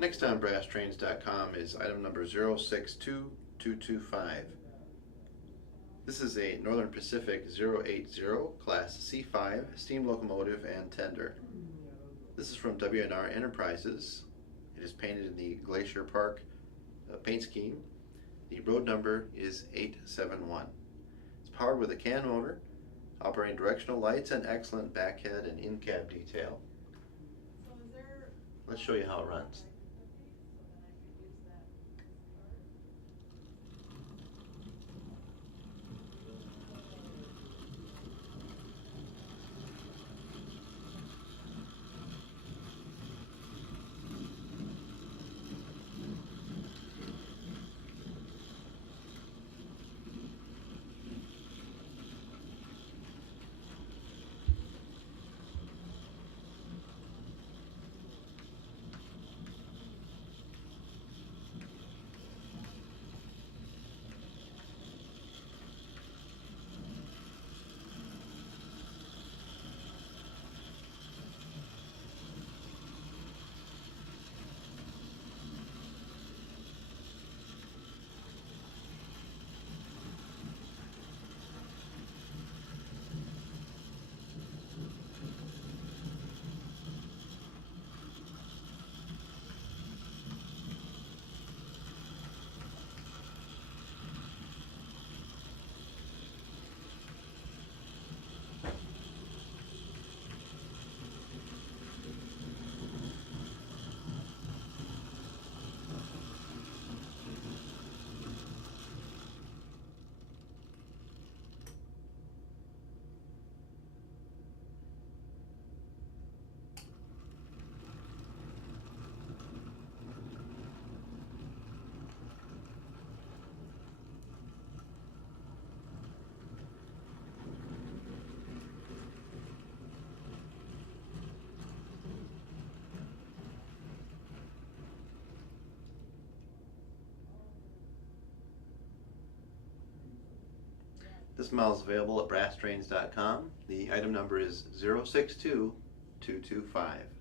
Next on BrassTrains.com is item number 062225. This is a Northern Pacific 080 Class C-5 steam locomotive and tender. This is from W&R Enterprises. It is painted in the Glacier Park paint scheme. The road number is 871. It's powered with a can motor, operating directional lights, and excellent backhead and in-cab detail. Let's show you how it runs. This model is available at BrassTrains.com. The item number is 062225.